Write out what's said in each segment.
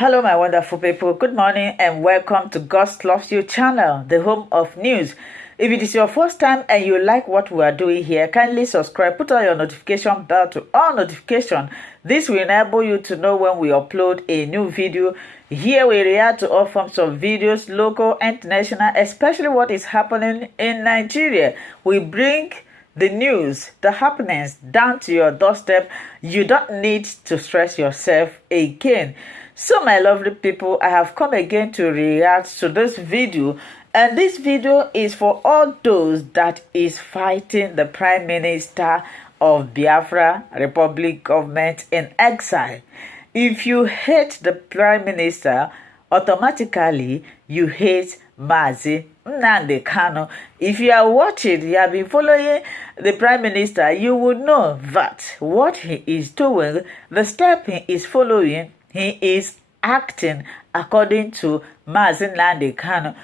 Hello, my wonderful people. Good morning and welcome to God Loves You channel, the home of news. If it is your first time and you like what we are doing here, kindly subscribe, put on your notification bell to all notification. This will enable you to know when we upload a new video. Here we react to all forms of videos, local and international, especially what is happening in Nigeria. We bring the news, the happenings down to your doorstep. You don't need to stress yourself again. So my lovely people, I have come again to react to this video, and this video is for all those that is fighting the Prime Minister of Biafra Republic government in exile. If you hate the Prime Minister, automatically you hate Mazi, Nnamdi Kanu. If you are watching, you have been following the Prime Minister, you will know that what he is doing, the step he is following, he is acting according to Mazi Nnamdi Kanu.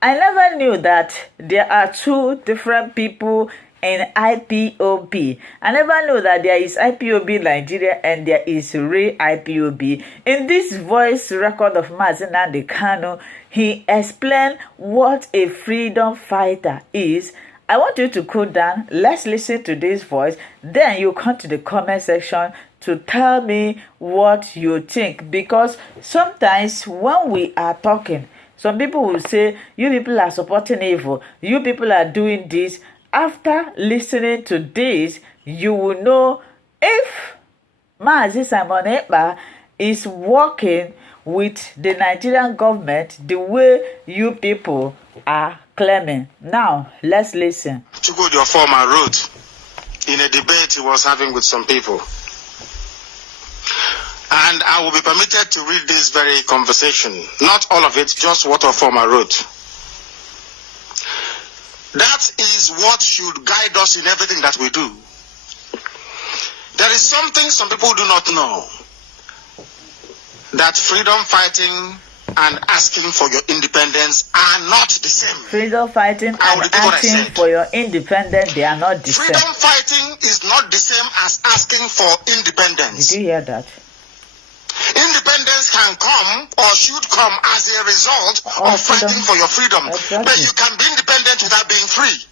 I never knew that there are two different people in IPOB. I never knew that there is IPOB Nigeria and there is real IPOB. In this voice record of Mazi Nnamdi Kanu, he explained what a freedom fighter is. I want you to cool down. Let's listen to this voice. Then you come to the comment section to tell me what you think. Because sometimes when we are talking, some people will say, you people are supporting evil. You people are doing this. After listening to this, you will know if Mazi Simon Ekpa is working with the Nigerian government the way you people are claiming. Now, let's listen. Chukwudi, your former wrote in a debate he was having with some people. And I will be permitted to read this very conversation. Not all of it, just what our former wrote. That is what should guide us in everything that we do. There is something some people do not know. That freedom fighting and asking for your independence are not the same. Freedom fighting and asking for your independence, they are not the same. Freedom fighting is not the same as asking for independence. Did you hear that? Independence can come or should come as a result of fighting for your freedom. Exactly. But you can be independent without being free.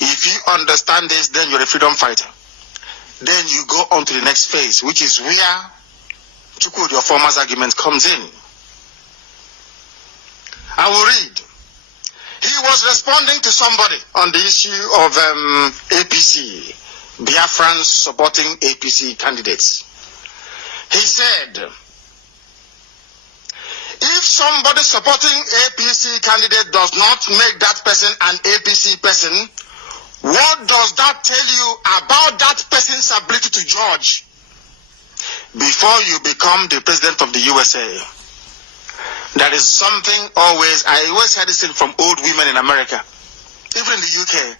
If you understand this, then you're a freedom fighter. Then you go on to the next phase, which is where Chukwudi, your former's argument, comes in. I will read. He was responding to somebody on the issue of APC, Biafrans supporting APC candidates. He said, if somebody supporting APC candidate does not make that person an APC person, what does that tell you about that person's ability to judge before you become the president of the USA? There is something I always heard this thing from old women in America, even in the UK.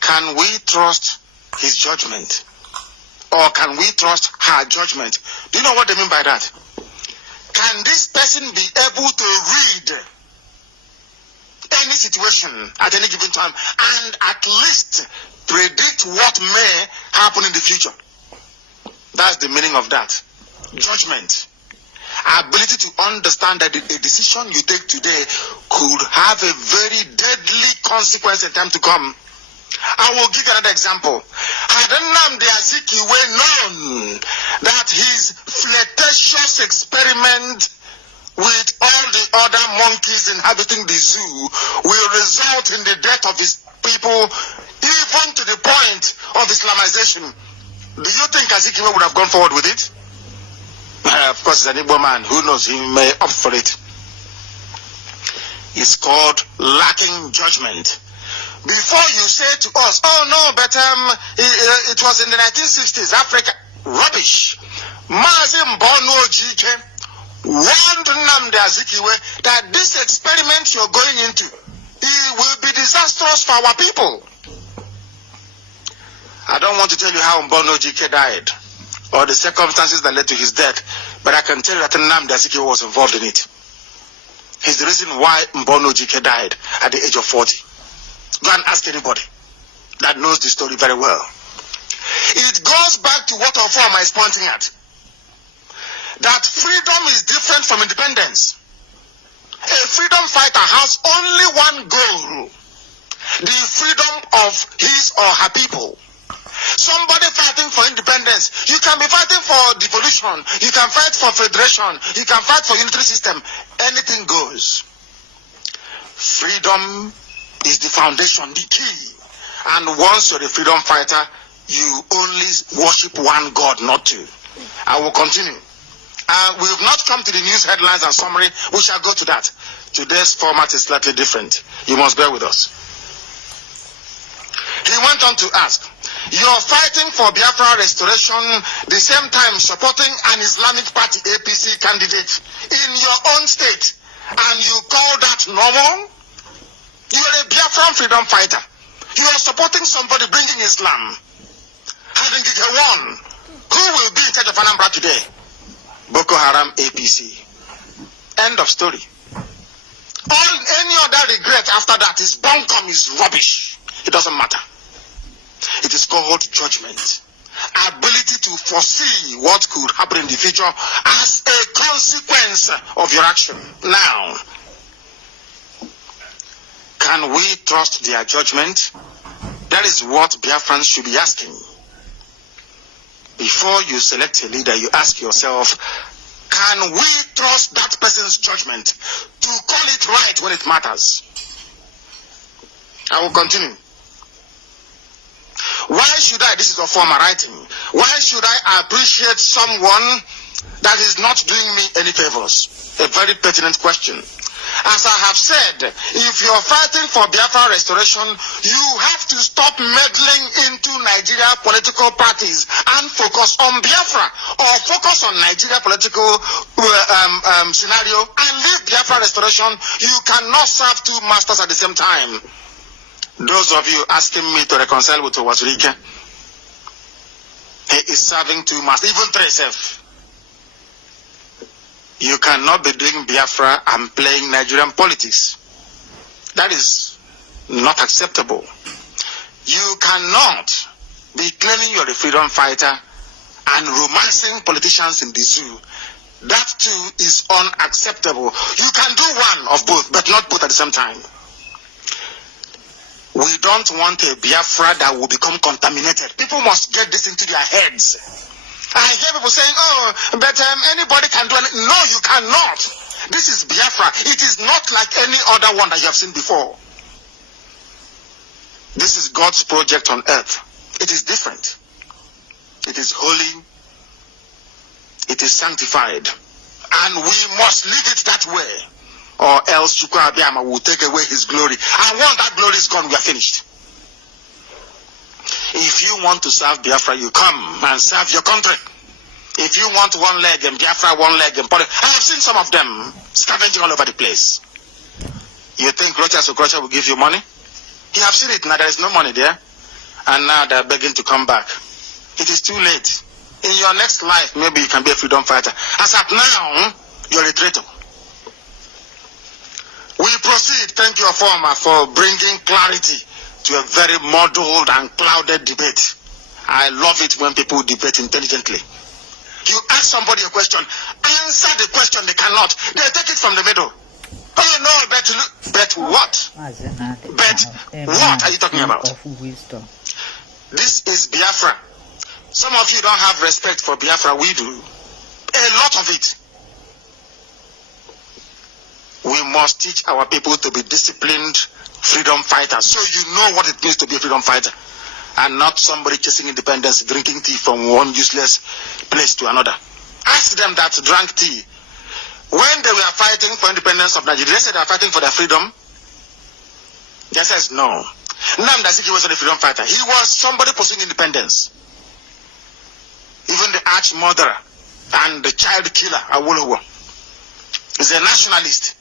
Can we trust his judgment? Or can we trust her judgment? Do you know what they mean by that? Can this person be able to read any situation at any given time and at least predict what may happen in the future? That's the meaning of that. Judgment. Ability to understand that a decision you take today could have a very deadly consequence in time to come. I will give another example. Had Nnamdi known that his flirtatious experiment with all the other monkeys inhabiting the zoo will result in the death of his people, even to the point of Islamization, do you think Azikiwe would have gone forward with it? Of course, he's an Igbo man. Who knows? He may opt for it. It's called lacking judgment. Before you say to us, oh no, but it was in the 1960s, Africa, rubbish. Mazi SH0CK warned Nnamdi Azikiwe that this experiment you're going into, it will be disastrous for our people. I don't want to tell you how SH0CK died or the circumstances that led to his death, but I can tell you that Nnamdi Azikiwe was involved in it. He's the reason why SH0CK died at the age of 40. Go and ask anybody that knows the story very well. It goes back to what our farmer is pointing at. freedom is different from independence. A freedom fighter has only one goal: the freedom of his or her people. Somebody fighting for independence, you can be fighting for devolution, you can fight for federation, you can fight for unitary system. Anything goes. Freedom is the foundation, the key. And once you're a freedom fighter, you only worship one God, not two. I will continue. We have not come to the news headlines and summary. We shall go to that. Today's format is slightly different. You must bear with us. He went on to ask, you're fighting for Biafra restoration, the same time supporting an Islamic Party APC candidate in your own state, and you call that normal? You are a Biafran freedom fighter. You are supporting somebody bringing Islam. Having one, who will be in charge of Anambra today? Boko Haram APC. End of story. Any other regret after that is bunkum, is rubbish. It doesn't matter. It is called judgment. Ability to foresee what could happen in the future as a consequence of your action. Now, can we trust their judgment? That is what Biafrans should be asking. Before you select a leader, you ask yourself, can we trust that person's judgment to call it right when it matters? I will continue. Why should I, this is a former writing, why should I appreciate someone that is not doing me any favors? A very pertinent question. As I have said, if you're fighting for Biafra restoration, you have to stop meddling into Nigeria political parties and focus on Biafra, or focus on Nigeria political scenario and leave Biafra restoration. You cannot serve two masters at the same time. Those of you asking me to reconcile with SH0CK, he is serving two masters, even three self. You cannot be doing Biafra and playing Nigerian politics. That is not acceptable. You cannot be claiming you're a freedom fighter and romancing politicians in the zoo. That too is unacceptable. You can do one of both, but not both at the same time. We don't want a Biafra that will become contaminated. People must get this into their heads. I hear people saying, oh, but anybody can do it. No, you cannot. This is Biafra. It is not like any other one that you have seen before. This is God's project on earth. It is different. It is holy. It is sanctified. And we must leave it that way, or else Chukwu Abiyama will take away his glory. And once that glory is gone, we are finished. If you want to serve Biafra, you come and serve your country. If you want one leg in Biafra, one leg in Poland, I have seen some of them scavenging all over the place. You think SH0CK will give you money? You have seen it now, there is no money there. And now they are begging to come back. It is too late. In your next life, maybe you can be a freedom fighter. As at now, you're a traitor. We proceed. Thank you, Former, for bringing clarity to a very muddled and clouded debate. I love it when people debate intelligently. You ask somebody a question, answer the question, they cannot. They take it from the middle. Oh no, bet what? Bet what are you talking about? This is Biafra. Some of you don't have respect for Biafra. We do. A lot of it. We must teach our people to be disciplined freedom fighters, so you know what it means to be a freedom fighter, and not somebody chasing independence, drinking tea from one useless place to another. Ask them that drank tea when they were fighting for independence of Nigeria. They said they are fighting for their freedom. They says no. Nnamdi was not a freedom fighter. He was somebody pursuing independence. Even the arch murderer and the child killer, Awolowo, is a nationalist.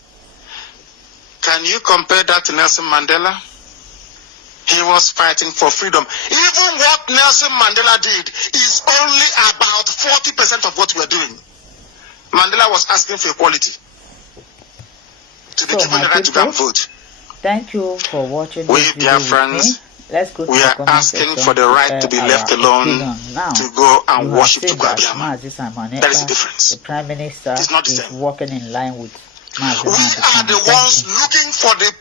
Can you compare that to Nelson Mandela? He was fighting for freedom. Even what Nelson Mandela did is only about 40% of what we're doing. Mandela was asking for equality, to be given the right to go and vote. Thank you for watching we this video Biafrans, Let's go to we are asking for the right to be left alone to go and worship to Abiyama. That is the difference. The Prime Minister it's not the is same. working in line with Mazi. We are the ones looking for the